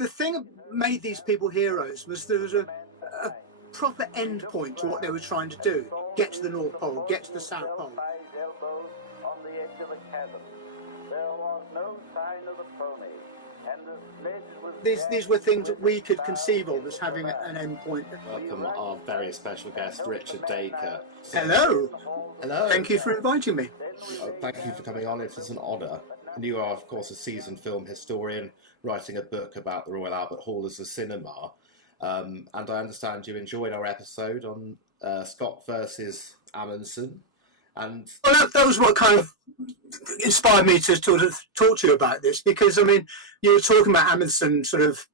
the thing that made these people heroes was there was a proper end point to what they were trying to do. Get to the North Pole, get to the South Pole. On the edge of a chasm. There was no sign of the pony, and the sledge was... These were things that we could conceive of as having an end point. Welcome our very special guest, Richard Dacre. Hello. Hello. Thank you for inviting me. Thank you for coming on. It is an honour. And you are, of course, a seasoned film historian, writing a book about the Royal Albert Hall as a cinema. And I understand you enjoyed our episode on Scott versus Amundsen. And well, that was what kind of inspired me to sort of talk to you about this, because, I mean, you were talking about Amundsen sort of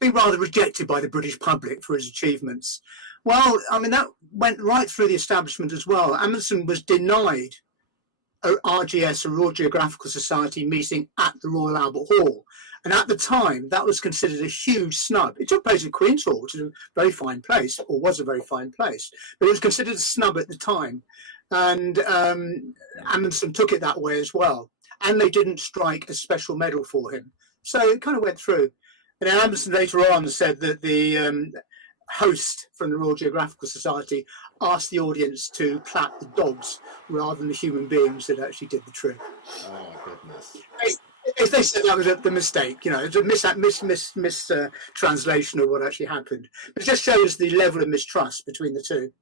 being rather rejected by the British public for his achievements. Well, I mean, that went right through the establishment as well. Amundsen was denied a RGS, a Royal Geographical Society meeting at the Royal Albert Hall. And at the time, that was considered a huge snub. It took place at Queen's Hall, which is a very fine place, or was a very fine place. But it was considered a snub at the time. And Amundsen took it that way as well. And they didn't strike a special medal for him. So it kind of went through. And then Amundsen later on said that the host from the Royal Geographical Society asked the audience to clap the dogs rather than the human beings that actually did the trick. oh my goodness. If they said that was the mistake, you know, it's a mistranslation of what actually happened. But it just shows the level of mistrust between the two.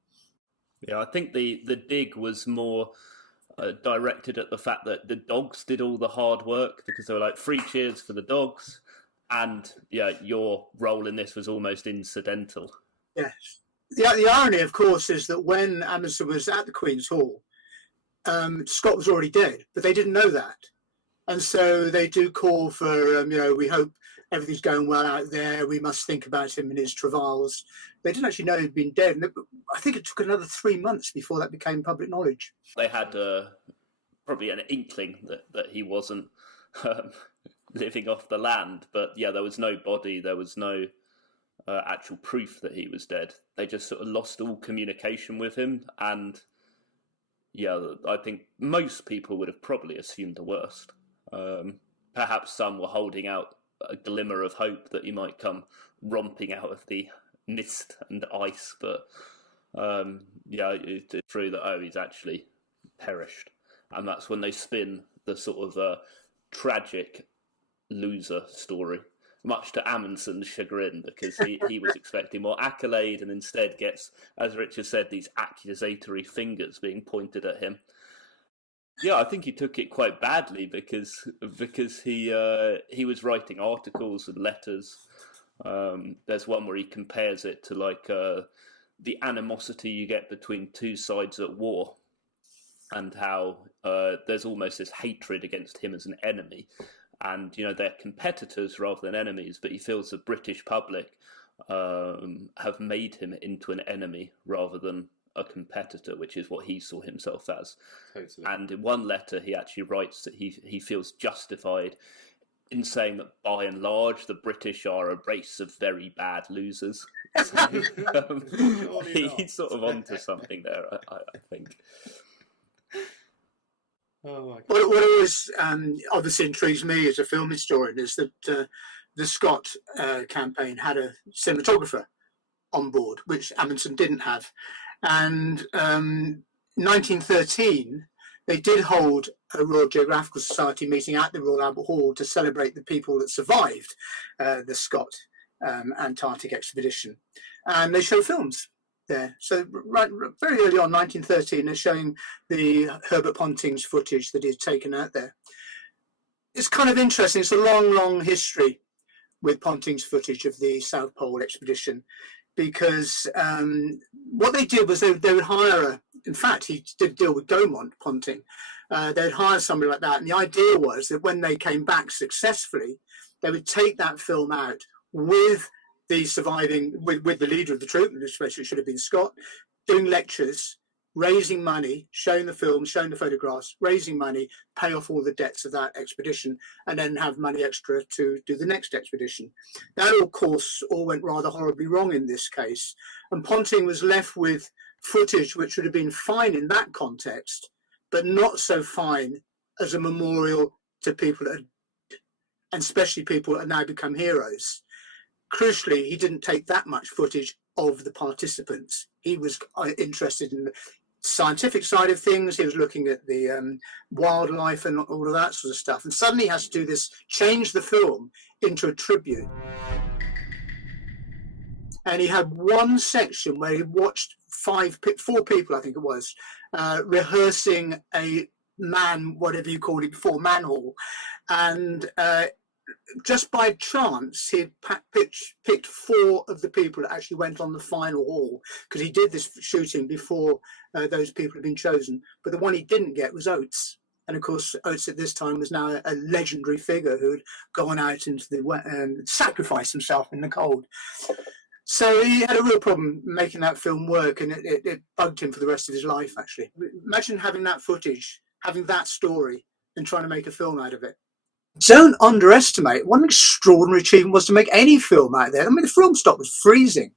Yeah, I think the dig was more directed at the fact that the dogs did all the hard work, because they were like 3 cheers for the dogs, and yeah, your role in this was almost incidental. Yes. The irony, of course, is that when Amundsen was at the Queen's Hall, Scott was already dead, but they didn't know that. And so they do call for, you know, we hope everything's going well out there. We must think about him in his travails. They didn't actually know he'd been dead. And I think it took another 3 months before that became public knowledge. They had probably an inkling that he wasn't living off the land. But yeah, there was no body. There was no actual proof that he was dead. They just sort of lost all communication with him. And yeah, I think most people would have probably assumed the worst. Perhaps some were holding out a glimmer of hope that he might come romping out of the mist and ice, but yeah, it's true that he's actually perished, and that's when they spin the sort of tragic loser story, much to Amundsen's chagrin, because he was expecting more accolade and instead gets, as Richard said, these accusatory fingers being pointed at him. Yeah, I think he took it quite badly because he was writing articles and letters. There's one where he compares it to like the animosity you get between two sides at war, and how there's almost this hatred against him as an enemy, and you know they're competitors rather than enemies. But he feels the British public have made him into an enemy rather than a competitor, which is what he saw himself as. Totally. And in one letter, he actually writes that he feels justified in saying that by and large, the British are a race of very bad losers. So, he's sort of onto something there, I think. Oh my God. What always obviously intrigues me as a film historian is that the Scott campaign had a cinematographer on board, which Amundsen didn't have. And 1913, they did hold a Royal Geographical Society meeting at the Royal Albert Hall to celebrate the people that survived the Scott Antarctic expedition. And they show films there. So right, very early on, 1913, they're showing the Herbert Ponting's footage that he'd taken out there. It's kind of interesting. It's a long, long history with Ponting's footage of the South Pole expedition, because what they did was they would hire, in fact, he did deal with Gaumont, Ponting. They'd hire somebody like that. And the idea was that when they came back successfully, they would take that film out with the surviving, with the leader of the troop, especially it should have been Scott, doing lectures, raising money, showing the films, showing the photographs, raising money, pay off all the debts of that expedition, and then have money extra to do the next expedition. That, of course, all went rather horribly wrong in this case. And Ponting was left with footage which would have been fine in that context, but not so fine as a memorial to people that had, and especially people that had now become heroes. crucially, he didn't take that much footage of the participants. He was interested in the scientific side of things. He was looking at the wildlife and all of that sort of stuff. And suddenly he has to do this, change the film into a tribute. And he had one section where he watched four people, I think it was, rehearsing a whatever you called it before, manhole. And just by chance, he picked four of the people that actually went on the final haul, because he did this shooting before those people had been chosen. But the one he didn't get was Oates. And of course, Oates at this time was now a legendary figure who had gone out into the sacrificed himself in the cold. So he had a real problem making that film work, and it bugged him for the rest of his life, actually. Imagine having that footage, having that story, and trying to make a film out of it. Don't underestimate what an extraordinary achievement was to make any film out there. I mean, the film stock was freezing.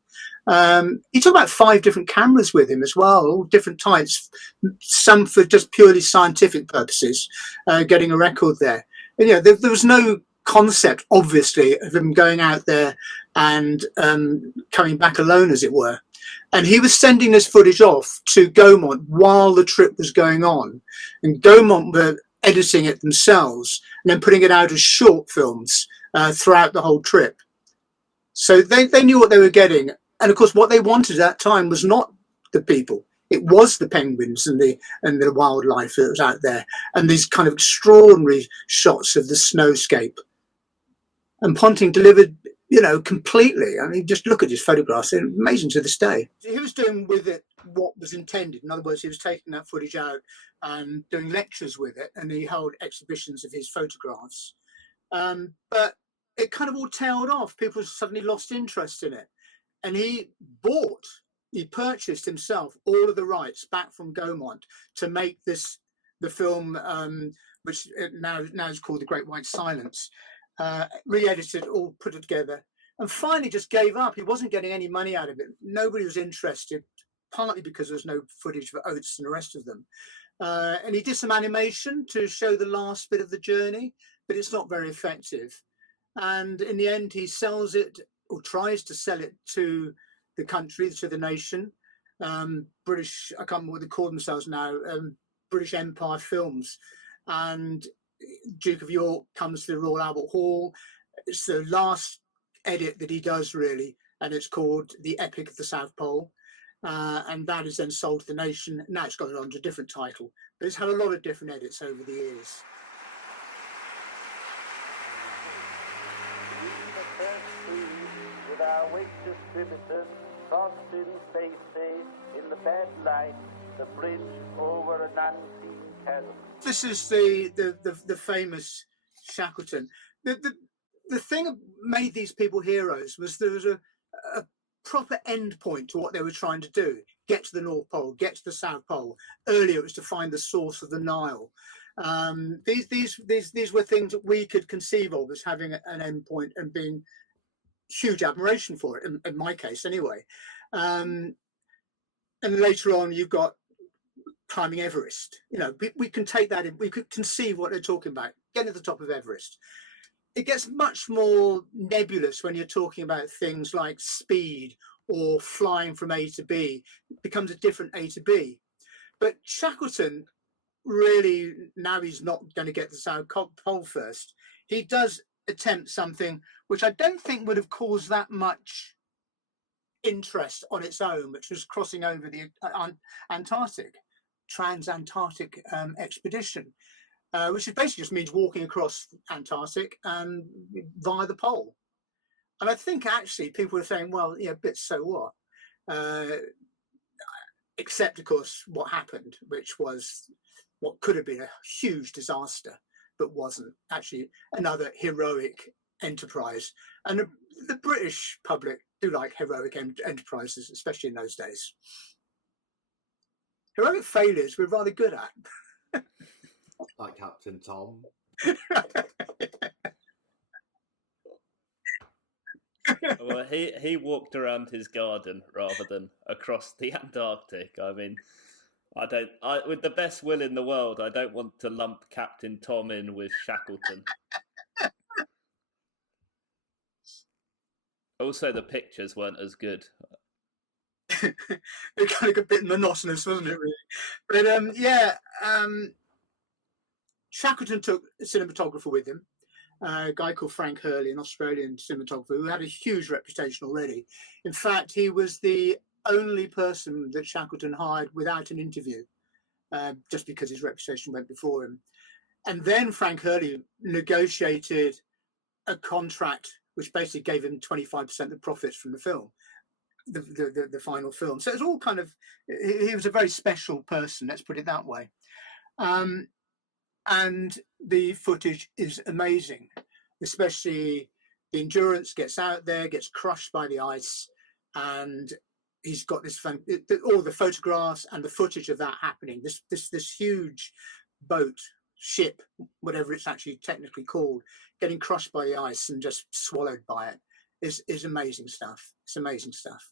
He took about 5 different cameras with him as well, all different types, some for just purely scientific purposes, getting a record there. And, there was no concept, obviously, of him going out there and coming back alone, as it were. And he was sending this footage off to Gaumont while the trip was going on. And Gaumont were editing it themselves and then putting it out as short films throughout the whole trip. So they knew what they were getting. And of course, what they wanted at that time was not the people. It was the penguins and the wildlife that was out there, and these kind of extraordinary shots of the snowscape. And Ponting delivered, completely. I mean, just look at his photographs; they're amazing to this day. He was doing with it what was intended. In other words, he was taking that footage out and doing lectures with it, and he held exhibitions of his photographs. But it kind of all tailed off. People suddenly lost interest in it, and he purchased himself all of the rights back from Gaumont to make the film, which now is called The Great White Silence. Re-edited, all put it together, and finally just gave up. He wasn't getting any money out of it. Nobody was interested, partly because there was no footage for Oates and the rest of them. And he did some animation to show the last bit of the journey, but it's not very effective. And in the end, he sells it, or tries to sell it, to the country, to the nation. British, I can't remember what they call themselves now, British Empire Films. And Duke of York comes to the Royal Albert Hall. It's the last edit that he does, really, and it's called The Epic of the South Pole. And that is then sold to the nation. Now it's got it under a different title, but it's had a lot of different edits over the years. With our weight distributed, crossing safely in the bad light, the bridge over an unseen chasm. This is the famous Shackleton. The thing that made these people heroes was there was a proper end point to what they were trying to do. Get to the North Pole, get to the South Pole. Earlier it was to find the source of the Nile. These were things that we could conceive of as having an end point and being huge admiration for it, in my case anyway. And later on you've got climbing Everest. We can take that in, we could conceive what they're talking about, getting to the top of Everest. It gets much more nebulous when you're talking about things like speed or flying from A to B. It becomes a different A to B. But Shackleton, really, now he's not going to get the South Pole first. He does attempt something which I don't think would have caused that much interest on its own, which was crossing over the Antarctic, trans-Antarctic expedition, which basically just means walking across Antarctic and via the pole. And I think actually people are saying, well, but so what? Except, of course, what happened, which was what could have been a huge disaster, but wasn't. Actually, another heroic enterprise. And the British public do like heroic enterprises, especially in those days. Heroic failures we're rather good at. Like Captain Tom. Well, he walked around his garden rather than across the Antarctic. I mean, with the best will in the world, I don't want to lump Captain Tom in with Shackleton. Also, the pictures weren't as good. It kind of got a bit monotonous, wasn't it, really? But Shackleton took a cinematographer with him, a guy called Frank Hurley, an Australian cinematographer who had a huge reputation already. In fact, he was the only person that Shackleton hired without an interview, just because his reputation went before him. And then Frank Hurley negotiated a contract which basically gave him 25% of the profits from the film, the final film. So it's all kind of, he was a very special person, let's put it that way. And the footage is amazing, especially the Endurance gets out there, gets crushed by the ice, and he's got this all the photographs and the footage of that happening. This huge boat, ship, whatever it's actually technically called, getting crushed by the ice and just swallowed by it is amazing stuff. It's amazing stuff.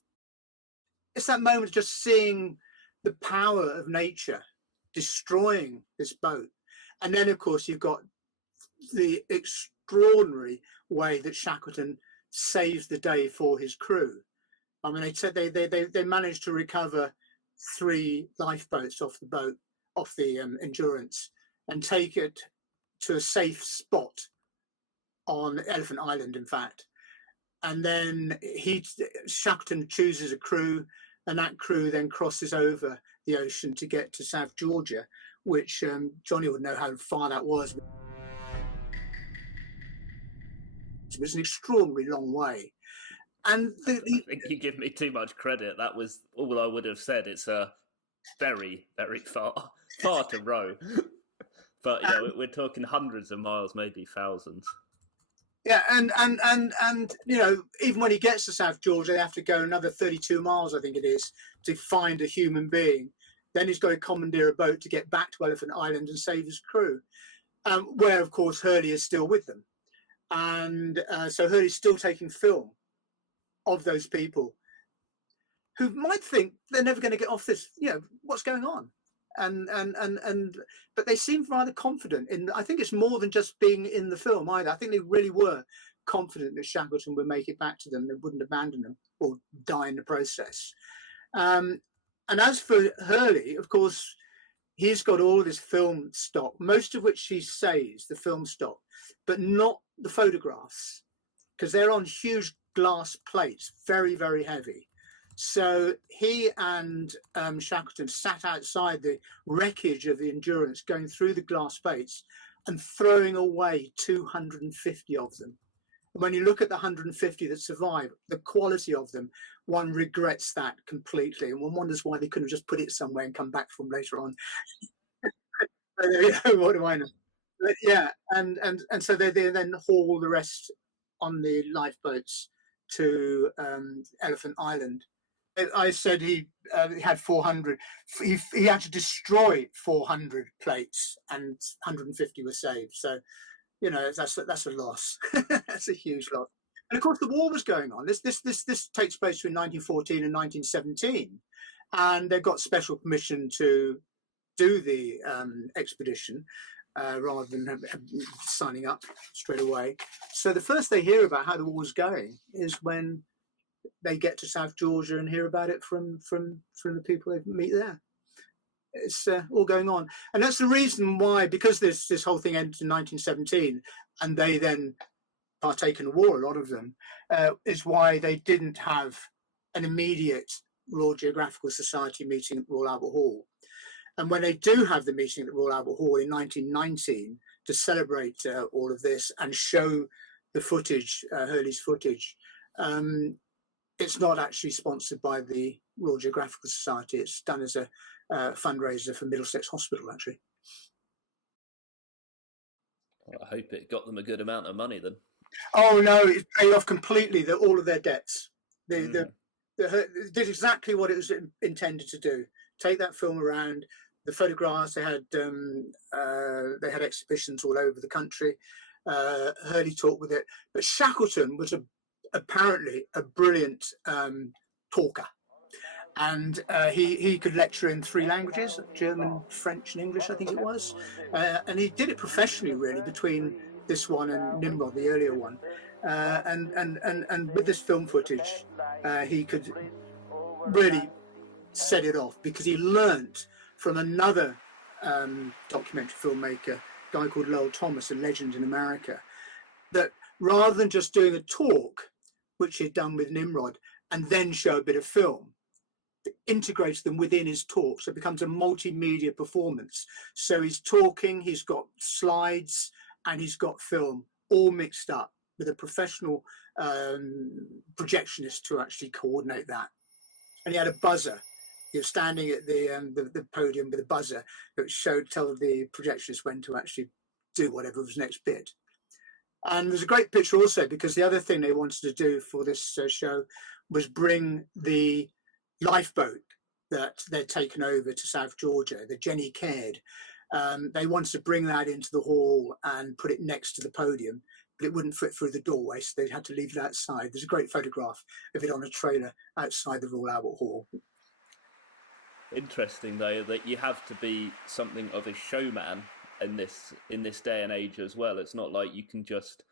It's that moment of just seeing the power of nature destroying this boat. And then, of course, you've got the extraordinary way that Shackleton saves the day for his crew. I mean, they said they managed to recover 3 lifeboats off the Endurance, and take it to a safe spot on Elephant Island, in fact. And then Shackleton chooses a crew, and that crew then crosses over the ocean to get to South Georgia, which Johnny would know how far that was. It was an extraordinarily long way. And I think you give me too much credit. That was all I would have said. It's a very, very far to row. But you know, we're talking hundreds of miles, maybe thousands. Yeah, and you know, even when he gets to South Georgia, they have to go another 32 miles, I think it is, to find a human being. Then he's got to commandeer a boat to get back to Elephant Island and save his crew, where, of course, Hurley is still with them. And so Hurley's still taking film of those people who might think they're never going to get off this, you know, what's going on. But they seem rather confident in, I think it's more than just being in the film either. I think they really were confident that Shackleton would make it back to them, they wouldn't abandon them or die in the process. And as for Hurley, of course, he's got all of his film stock, most of which he saves, the film stock, but not the photographs, because they're on huge glass plates, very, very heavy. So he and Shackleton sat outside the wreckage of the Endurance, going through the glass plates and throwing away 250 of them. And when you look at the 150 that survive, the quality of them, one regrets that completely, and one wonders why they couldn't have just put it somewhere and come back from later on. What do I know? But yeah, and so they then haul the rest on the lifeboats to Elephant Island. I said he had 400. He had to destroy 400 plates, and 150 were saved. So, you know, that's a loss. That's a huge loss. And of course, the war was going on. This takes place between 1914 and 1917, and they got special permission to do the expedition rather than signing up straight away. So the first they hear about how the war was going is when they get to South Georgia and hear about it from the people they meet there. It's all going on, and that's the reason why, because this whole thing ended in 1917, and they then partake in the war, a lot of them, is why they didn't have an immediate Royal Geographical Society meeting at Royal Albert Hall. And when they do have the meeting at the Royal Albert Hall in 1919 to celebrate all of this and show the footage, Hurley's footage, it's not actually sponsored by the Royal Geographical Society. It's done as a fundraiser for Middlesex Hospital, actually. Well, I hope it got them a good amount of money then. Oh no, it paid off completely all of their debts. They did exactly what it was intended to do. Take that film around. The photographs, they had exhibitions all over the country. Hurley talked with it, but Shackleton was apparently a brilliant talker, and he could lecture in 3 languages: German, French, and English, I think it was. And he did it professionally, really, between this one and Nimrod, the earlier one. And with this film footage, he could really set it off, because he learnt from another documentary filmmaker, a guy called Noel, a legend in America, that rather than just doing a talk, which he'd done with Nimrod, and then show a bit of film, integrates them within his talk, so it becomes a multimedia performance. So he's talking, he's got slides, and he's got film all mixed up with a professional projectionist to actually coordinate that. And he had a buzzer. He was standing at the podium with a buzzer that tell the projectionist when to actually do whatever was next bit. And there's a great picture also, because the other thing they wanted to do for this show was bring the lifeboat that they'd taken over to South Georgia, the Jenny Caird. They wanted to bring that into the hall and put it next to the podium, but it wouldn't fit through the doorway, so they had to leave it outside. There's a great photograph of it on a trailer outside the Royal Albert Hall. Interesting, though, that you have to be something of a showman in this day and age as well. It's not like you can just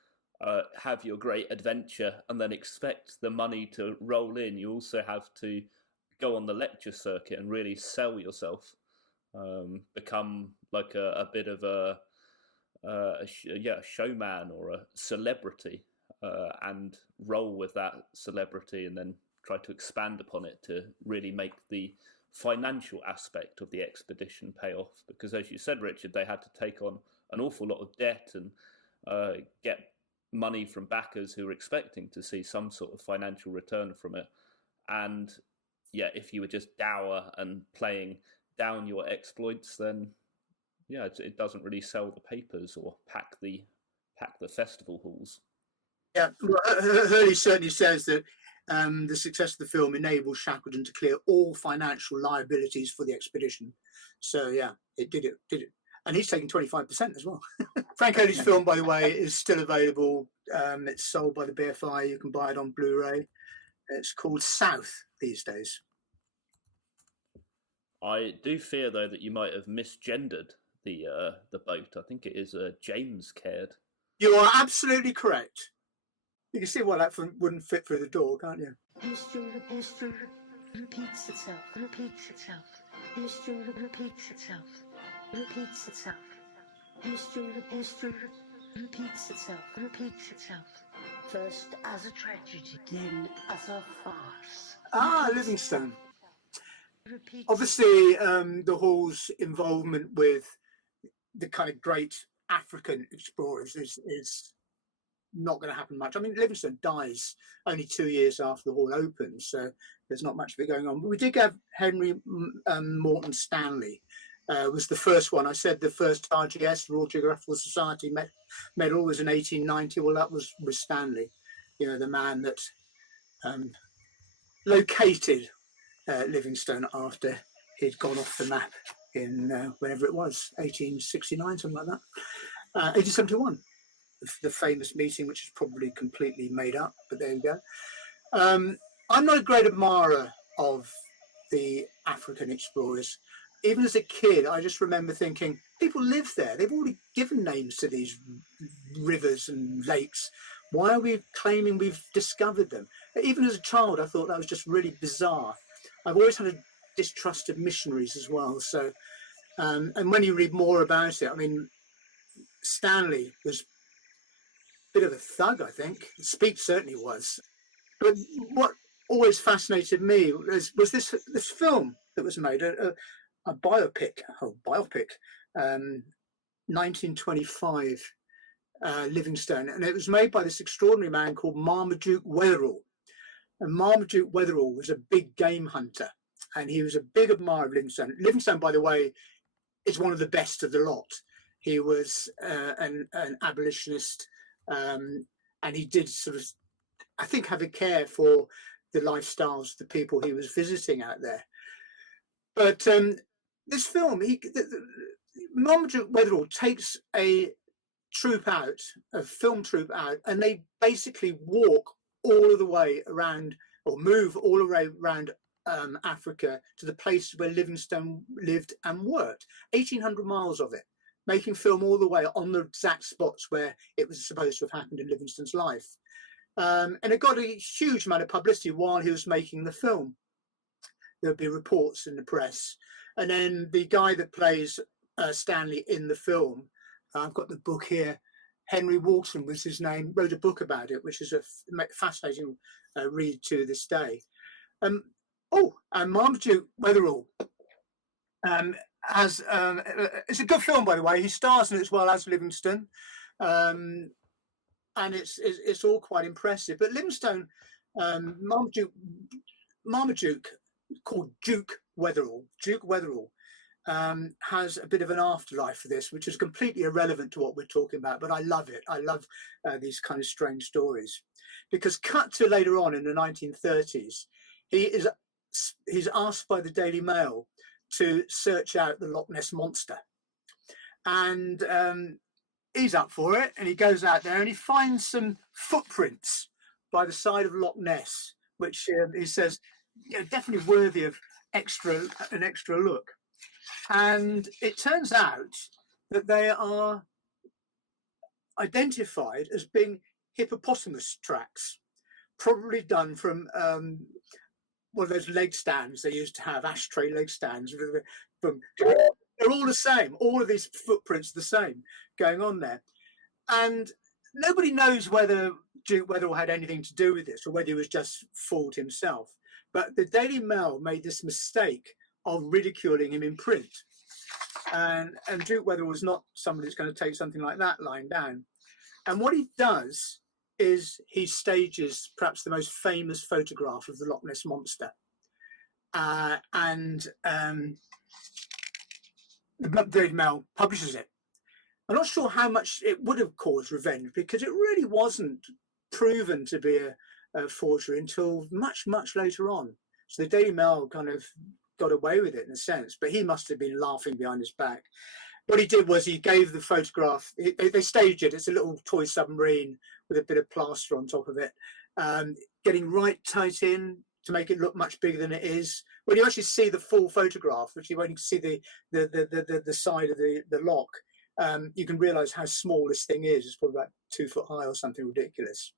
have your great adventure and then expect the money to roll in. You also have to go on the lecture circuit and really sell yourself, become like a bit of a showman or a celebrity, and roll with that celebrity, and then try to expand upon it to really make the financial aspect of the expedition pay off. Because as you said, Richard, they had to take on an awful lot of debt and get money from backers who were expecting to see some sort of financial return from it. And yeah, if you were just dour and playing down your exploits, then yeah, it doesn't really sell the papers or pack the festival halls. Yeah, well, Hurley certainly says that the success of the film enabled Shackleton to clear all financial liabilities for the expedition. So yeah, it did it. And he's taking 25% as well. Frank Hurley's film, by the way, is still available. It's sold by the BFI. You can buy it on Blu-ray. It's called South these days. I do fear, though, that you might have misgendered the boat. I think it is a James Caird. You are absolutely correct. You can see why that wouldn't fit through the door, can't you? History repeats itself. History repeats itself. History repeats itself. First as a tragedy, then as a farce. Ah, Livingstone. Obviously, the Hall's involvement with the kind of great African explorers is not going to happen much. I mean, Livingstone dies only 2 years after the Hall opens, so there's not much of it going on. But we did have Henry Morton Stanley, was the first one. I said the first RGS, Royal Geographical Society medal was in 1890. Well, that was with Stanley, you know, the man that located Livingstone after he'd gone off the map in whenever it was, 1869, something like that. 1871. The famous meeting, which is probably completely made up, but there you go. I'm not a great admirer of the African explorers. Even as a kid, I just remember thinking, people live there. They've already given names to these rivers and lakes. Why are we claiming we've discovered them? Even as a child, I thought that was just really bizarre. I've always had a distrust of missionaries as well. So, and when you read more about it, I mean, Stanley was bit of a thug, I think. Speak certainly was. But what always fascinated me was this film that was made, a biopic, 1925, Livingstone, and it was made by this extraordinary man called Marmaduke Weatherell. And Marmaduke Weatherell was a big game hunter, and he was a big admirer of Livingstone. Livingstone, by the way, is one of the best of the lot. He was an abolitionist. And he did sort of, I think, have a care for the lifestyles of the people he was visiting out there. But this film, Marmaduke Weatherell takes a film troupe out, and they basically walk all of the way around, or move all the way around Africa to the place where Livingstone lived and worked. 1,800 miles of it, making film all the way on the exact spots where it was supposed to have happened in Livingstone's life. And it got a huge amount of publicity while he was making the film. There'd be reports in the press. And then the guy that plays Stanley in the film, I've got the book here, Henry Walton was his name, wrote a book about it, which is a fascinating read to this day. And Marmaduke Weatherell it's a good film, by the way. He stars in it as well as Livingstone, and it's all quite impressive. But Livingstone, Marmaduke, called Duke Weatherell, has a bit of an afterlife for this, which is completely irrelevant to what we're talking about. But I love it. I love these kind of strange stories, because cut to later on in the 1930s, he's asked by the Daily Mail to search out the Loch Ness Monster, and he's up for it, and he goes out there and he finds some footprints by the side of Loch Ness, which he says, definitely worthy of an extra look. And it turns out that they are identified as being hippopotamus tracks, probably done from one of those leg stands they used to have, ashtray leg stands. They're all the same. All of these footprints are the same going on there. And nobody knows whether Duke Weatherell had anything to do with this or whether he was just fooled himself. But the Daily Mail made this mistake of ridiculing him in print. And Duke Weatherell was not somebody who's going to take something like that lying down. And what he does is he stages perhaps the most famous photograph of the Loch Ness Monster. And the Daily Mail publishes it. I'm not sure how much it would have caused revenge, because it really wasn't proven to be a forgery until much, much later on. So the Daily Mail kind of got away with it in a sense, but he must have been laughing behind his back. What he did was he gave the photograph, they staged it, it's a little toy submarine with a bit of plaster on top of it, getting right tight in to make it look much bigger than it is. When you actually see the full photograph, which you won't see the side of the lock, you can realise how small this thing is. It's probably about 2 foot high or something ridiculous.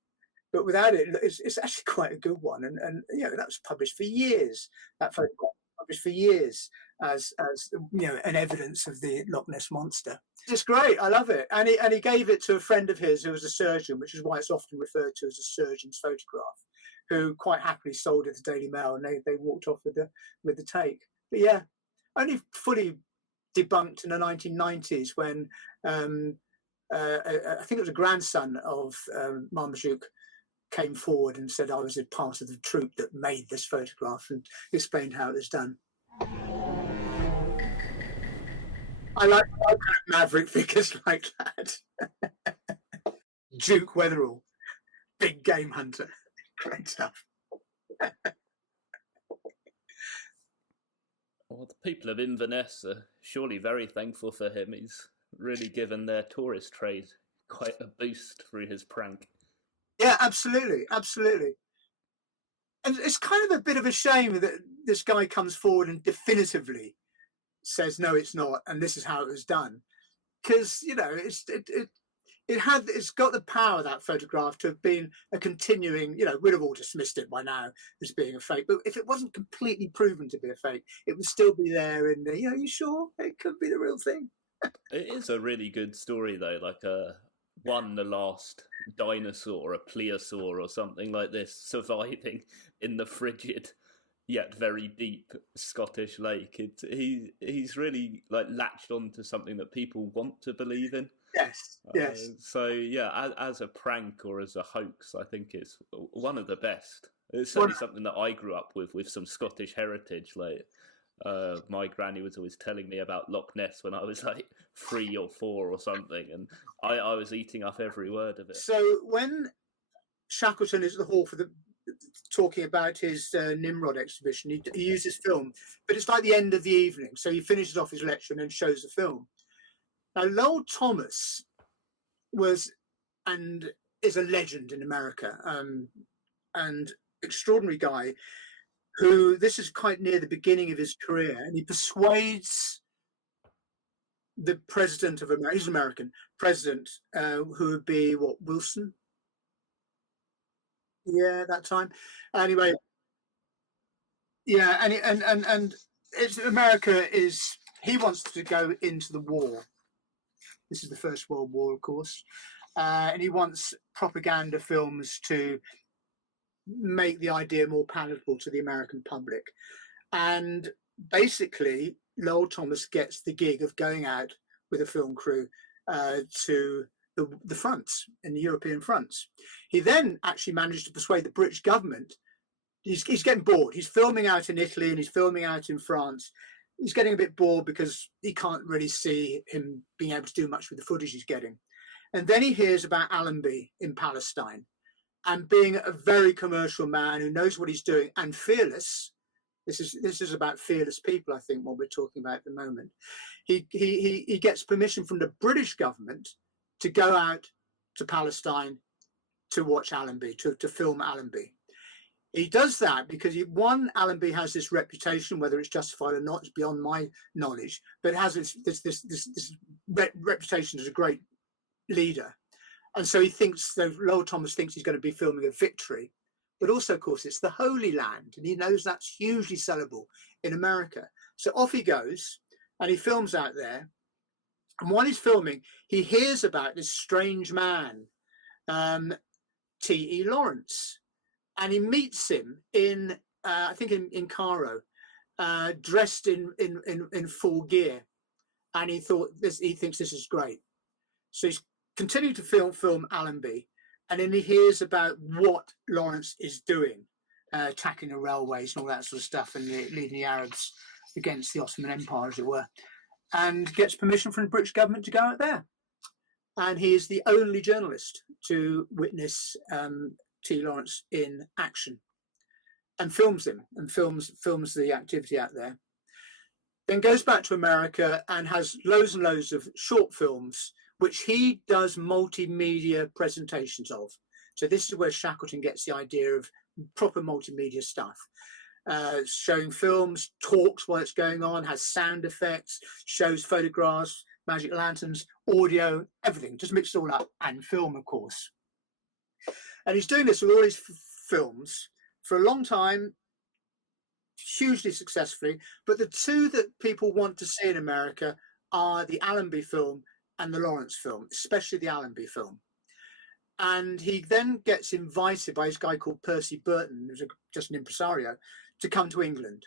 But without it, it's actually quite a good one. And that was published for years. That photograph was published for years as an evidence of the Loch Ness Monster. It's great. I love it. And he gave it to a friend of his who was a surgeon, which is why it's often referred to as a surgeon's photograph, who quite happily sold it to Daily Mail, and they walked off with the take. But yeah, only fully debunked in the 1990s when I think it was a grandson of Marmaduke came forward and said I was a part of the troupe that made this photograph, and explained how it was done. I like maverick figures like that. Duke Weatherell, big game hunter. Great stuff. Well, the people of Inverness are surely very thankful for him. He's really given their tourist trade quite a boost through his prank. Yeah, absolutely. And it's kind of a bit of a shame that this guy comes forward and definitively says, no, it's not, and this is how it was done. Because, it's got the power, that photograph, to have been a continuing, we'd have all dismissed it by now as being a fake. But if it wasn't completely proven to be a fake, it would still be there. And, you sure it could be the real thing? It is a really good story, though. Like the last dinosaur, a plesiosaur or something like this, surviving in the frigid yet very deep Scottish lake. He's really latched onto something that people want to believe in. Yes. So yeah, as a prank or as a hoax, I think it's one of the best. It's certainly something that I grew up with some Scottish heritage. My granny was always telling me about Loch Ness when I was 3 or 4 or something, and I was eating up every word of it. So when Shackleton is at the hall talking about his Nimrod exhibition, he uses film, but it's like the end of the evening, so he finishes off his lecture and then shows the film. Now, Lowell Thomas is a legend in America, and extraordinary guy, who, this is quite near the beginning of his career, and he persuades the president of America, he's an American president, who would be Wilson? Yeah, that time. Anyway, yeah, and it's America is he wants to go into the war. This is the First World War, of course, and he wants propaganda films to make the idea more palatable to the American public. And basically, Noel Thomas gets the gig of going out with a film crew to the fronts, in the European fronts. He then actually managed to persuade the British government. He's getting bored. He's filming out in Italy and he's filming out in France. He's getting a bit bored because he can't really see him being able to do much with the footage he's getting. And then he hears about Allenby in Palestine, and being a very commercial man who knows what he's doing and fearless. This is about fearless people, I think, what we're talking about at the moment. He gets permission from the British government to go out to Palestine to watch Allenby, to film Allenby. He does that because Allenby has this reputation, whether it's justified or not, is beyond my knowledge, but it has this reputation as a great leader. And so Noel Thomas thinks he's going to be filming a victory, but also, of course, it's the Holy Land, and he knows that's hugely sellable in America. So off he goes, and he films out there. And while he's filming, he hears about this strange man, T.E. Lawrence, and he meets him in, I think, in Cairo, dressed in full gear, and he thinks this is great. So he's continued to film Allenby, and then he hears about what Lawrence is doing, attacking the railways and all that sort of stuff, and leading the Arabs against the Ottoman Empire, as it were, and gets permission from the British government to go out there. And he is the only journalist to witness T. Lawrence in action, and films him and films the activity out there. Then goes back to America and has loads and loads of short films, which he does multimedia presentations of. So this is where Shackleton gets the idea of proper multimedia stuff. Showing films, talks while it's going on, has sound effects, shows photographs, magic lanterns, audio, everything, just mix it all up, and film, of course. And he's doing this with all his films for a long time, hugely successfully. But the two that people want to see in America are the Allenby film and the Lawrence film, especially the Allenby film. And he then gets invited by this guy called Percy Burton, who's just an impresario, to come to England.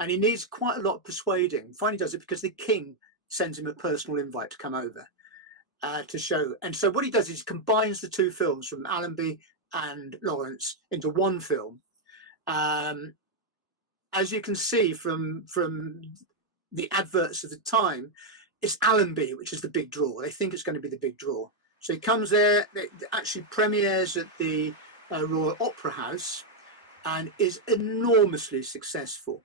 And he needs quite a lot of persuading. Finally does it because the king sends him a personal invite to come over to show. And so what he does is he combines the two films from Allenby and Lawrence into one film. As you can see from the adverts of the time, it's Allenby, which is the big draw. They think it's going to be the big draw. So he comes there, it actually premieres at the Royal Opera House and is enormously successful.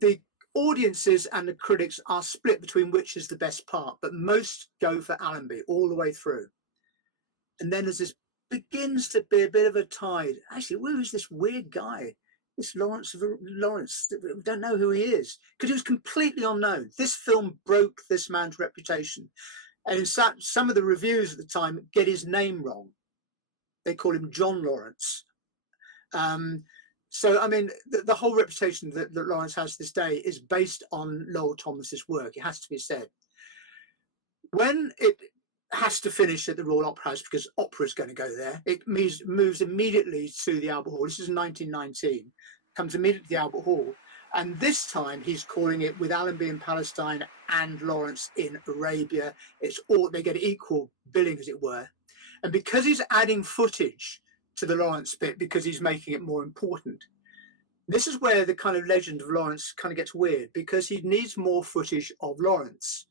The audiences and the critics are split between which is the best part, but most go for Allenby all the way through. And then as this begins to be a bit of a tide, actually, who's this weird guy? This Lawrence, we don't know who he is, because he was completely unknown. This film broke this man's reputation. And in fact, some of the reviews at the time get his name wrong. They call him John Lawrence. So, I mean, the whole reputation that Lawrence has this day is based on Noel Thomas's work, it has to be said. When it has to finish at the Royal Opera House, because opera is going to go there, it moves immediately to the Albert Hall. This is 1919, comes immediately to the Albert Hall. And this time he's calling it with Allenby in Palestine and Lawrence in Arabia. It's all, they get equal billing, as it were. And because he's adding footage to the Lawrence bit, because he's making it more important, this is where the kind of legend of Lawrence kind of gets weird, because he needs more footage of Lawrence.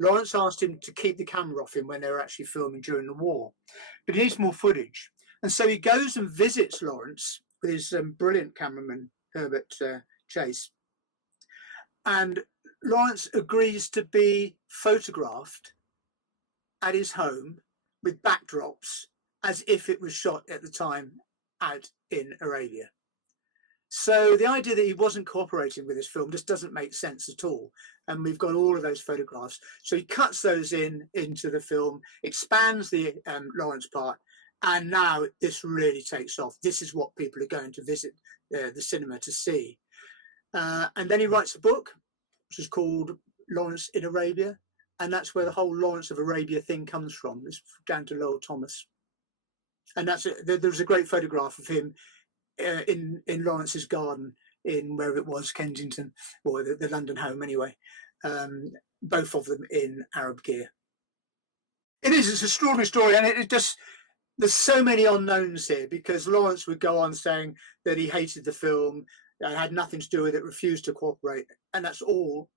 Lawrence asked him to keep the camera off him when they were actually filming during the war, but he needs more footage. And so he goes and visits Lawrence with his brilliant cameraman, Herbert Chase. And Lawrence agrees to be photographed at his home with backdrops as if it was shot at the time out in Arabia. So the idea that he wasn't cooperating with this film just doesn't make sense at all. And we've got all of those photographs. So he cuts those into the film, expands the Lawrence part, And now this really takes off. This is what people are going to visit the cinema to see. And then he writes a book, which is called Lawrence in Arabia. And that's where the whole Lawrence of Arabia thing comes from. It's down to Lowell Thomas. And there's a great photograph of him in Lawrence's garden in where it was, Kensington, or the London home anyway. Both of them in Arab gear. It's an extraordinary story, and it just, there's so many unknowns here, because Lawrence would go on saying that he hated the film, had nothing to do with it, refused to cooperate, and that's all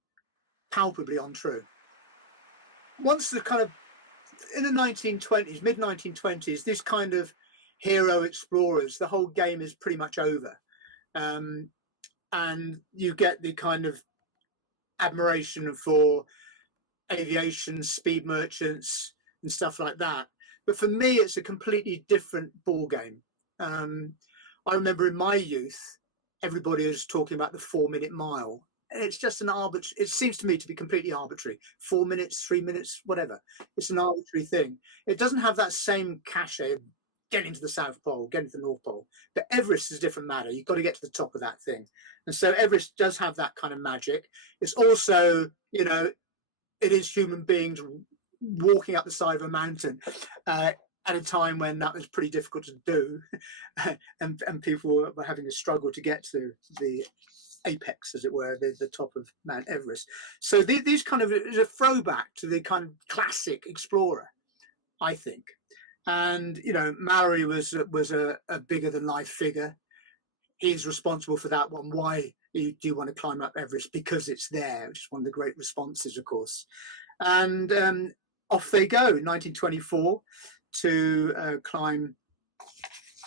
palpably untrue. Once the kind of, in the 1920s, mid-1920s, this kind of hero explorers, the whole game is pretty much over. And you get the kind of admiration for aviation, speed merchants and stuff like that. But for me, it's a completely different ball game. I remember in my youth, everybody was talking about the 4-minute mile. And it's just an arbitrary, it seems to me to be completely arbitrary. 4 minutes, 3 minutes, whatever. It's an arbitrary thing. It doesn't have that same cachet of getting to the South Pole, getting to the North Pole. But Everest is a different matter. You've got to get to the top of that thing. And so Everest does have that kind of magic. It's also, you know, it is human beings walking up the side of a mountain at a time when that was pretty difficult to do. and people were having a struggle to get to the apex, as it were, the top of Mount Everest. So these kind of is a throwback to the kind of classic explorer, I think. And you know, Mallory was a bigger than life figure. He's responsible for that one. Why do you want to climb up Everest? Because it's there, which is one of the great responses, of course. And off they go, 1924, to climb.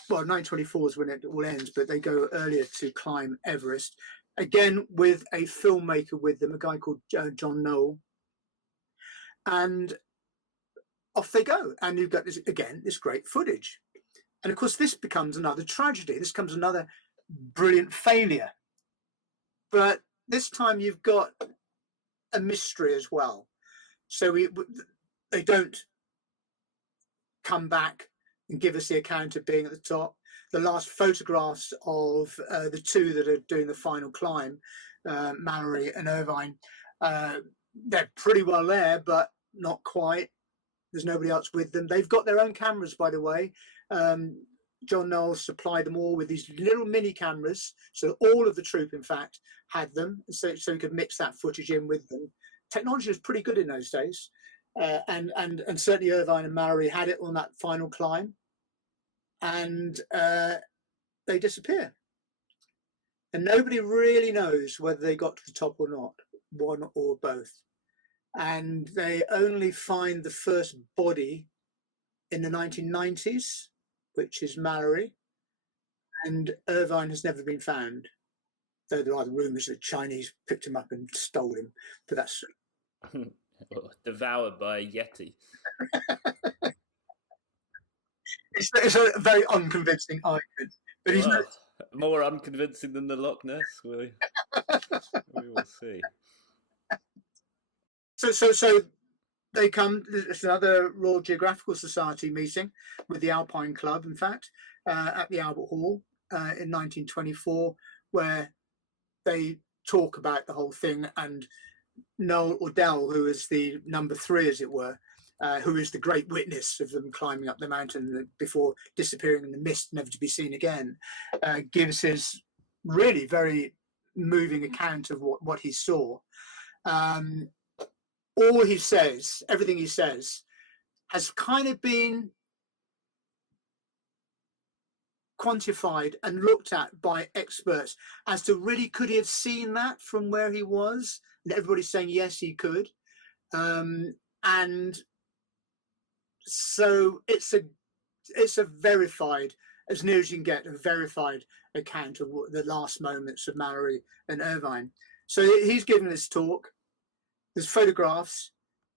Well, 1924 is when it all ends, but they go earlier to climb Everest. Again, with a filmmaker with them, a guy called John Noel. And off they go. And you've got this, again, this great footage. And of course, this becomes another tragedy. This becomes another brilliant failure. But this time you've got a mystery as well. So they don't come back and give us the account of being at the top. The last photographs of the two that are doing the final climb, Mallory and Irvine, they're pretty well there, but not quite. There's nobody else with them. They've got their own cameras, by the way. John Noel supplied them all with these little mini cameras. So all of the troop, in fact, had them, so we could mix that footage in with them. Technology was pretty good in those days. And certainly Irvine and Mallory had it on that final climb. And they disappear. And nobody really knows whether they got to the top or not, one or both. And they only find the first body in the 1990s, which is Mallory. And Irvine has never been found, though there are the rumours that Chinese picked him up and stole him. But that's devoured by a Yeti. It's a very unconvincing argument, but he's not more unconvincing than the Loch Ness. We will see. So they come. It's another Royal Geographical Society meeting with the Alpine Club, in fact, at the Albert Hall in 1924, where they talk about the whole thing. And Noel Odell, who is the number 3, as it were, who is the great witness of them climbing up the mountain before disappearing in the mist, never to be seen again, gives his really very moving account of what he saw. All he says, everything he says, has kind of been quantified and looked at by experts as to really, could he have seen that from where he was? And everybody's saying yes, he could. And so it's a verified, as near as you can get, a verified account of the last moments of Mallory and Irvine. So he's given this talk. There's photographs.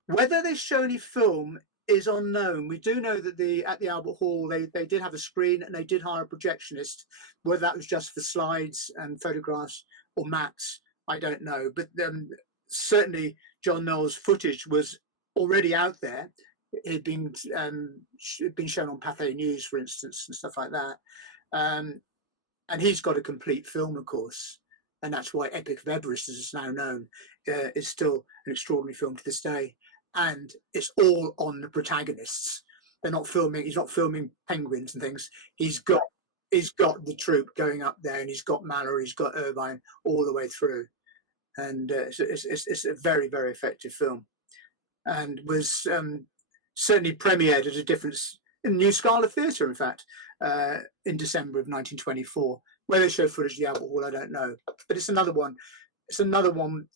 Whether they show any film is unknown. We do know that at the Albert Hall they did have a screen and they did hire a projectionist. Whether that was just for slides and photographs or maps, I don't know. But certainly John Noel's footage was already out there. It'd been shown on Pathé News, for instance, and stuff like that. And he's got a complete film, of course, and that's why Epic of Everest, as it's now known, is still an extraordinary film to this day. And it's all on the protagonists. They're not filming. He's not filming penguins and things. He's got the troop going up there, and he's got Mallory, he's got Irvine all the way through, and it's a very, very effective film, and was certainly premiered at a different in New Scala Theatre, in fact, in December of 1924. Whether they show footage of the Albert Hall, I don't know, but it's another one. It's another one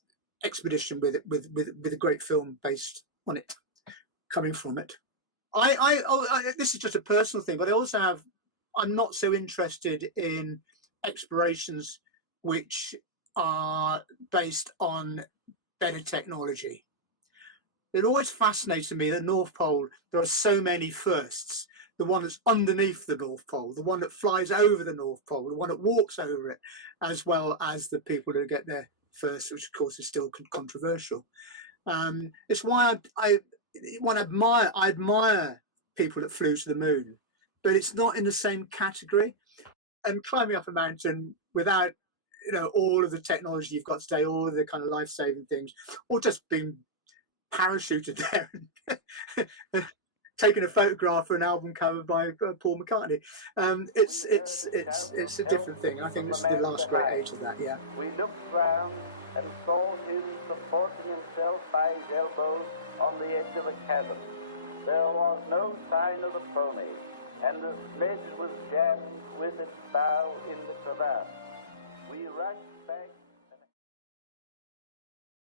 expedition with a great film based on it, coming from it. This is just a personal thing, but I also have. I'm not so interested in explorations which are based on better technology. It always fascinated me, the North Pole, there are so many firsts. The one that's underneath the North Pole, the one that flies over the North Pole, the one that walks over it, as well as the people who get there first, which of course is still controversial. It's why I admire people that flew to the moon, but it's not in the same category. And climbing up a mountain without, all of the technology you've got today, all of the kind of life-saving things, or just being parachuted there and taking a photograph for an album cover by Paul McCartney. It's a different thing. I think this is the last great age of that. Yeah. We looked round and saw him supporting himself by his elbows on the edge of a chasm. There was no sign of the pony, and the sledge was jammed with its bow in the crevasse. We rushed back